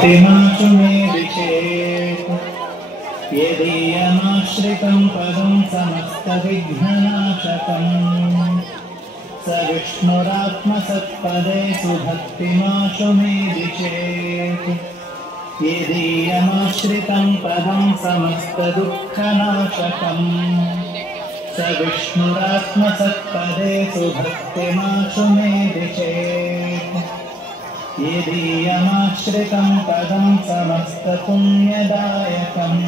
तिमाशु मे विचेत् यदीयमाश्रितं पदं समस्तविघ्ननाशकम् स विष्णुरात्मसत्पदे सुभक्तिमाशु मे विचेत् यदीयमाश्रितं पदं समस्तदुःखनाशकम् स विष्णुरात्मसत्पदे सुभक्तिमाशु मे विचेत् यदीयमाश्रितं पदं समस्तपुण्यदायकम्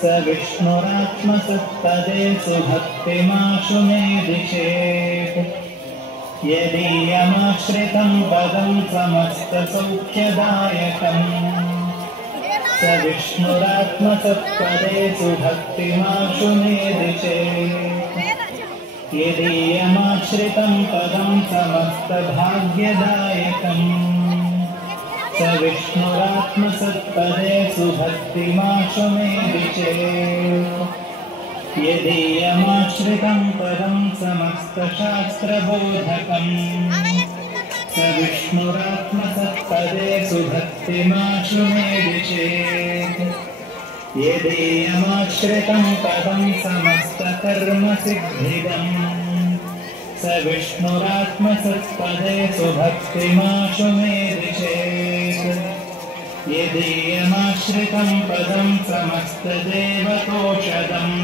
स विष्णुरात्मसत्पदे सुभक्तिमाशु मे विचेत् यदीयमाश्रितं पदं समस्तसौख्यदायकम् स विष्णुरात्मसत्पदे सुभक्तिमाशु मे विचेत् यदीयमाश्रितं पदं समस्तभाग्यदायकम् स विष्णुरात्मसत्पदे सुभक्तिमाशु मे विचेत् यदीयमाश्रितं पदं समस्तशास्त्रबोधकम् स विष्णुरात्मसत्पदे सुभक्तिमाशु मे विचेत् यदीयमाश्रितं पदं समस्तकर्मसिद्धिदम् स विष्णुरात्मसत्पदे सुभक्तिमाशु मे विचेत् यदीयमाश्रितं पदं समस्तदेवतोषदम्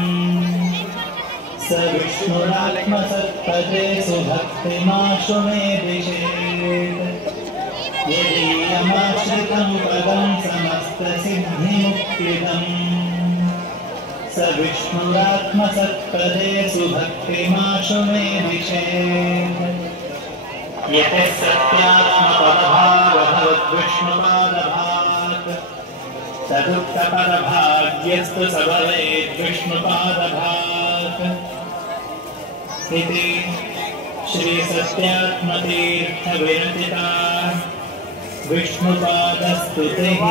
स विष्णुरात्मसत्पदे सुभक्तिमाशु मे विचेत् यदीयमाश्रितं पदं समस्तसिद्धिमुक्तिदम् स विष्णुरात्मसत्पदे सुभक्तिमाशु मे विचेत् यतः सत्यात्मपदभागभवद्विष्णुपादभात् तदुक्तपरभाग्यस्तु स भवेद्विष्णुपादभात् इति श्रीसत्यात्मतीर्थविरचिता विष्णुपादस्तुतिः।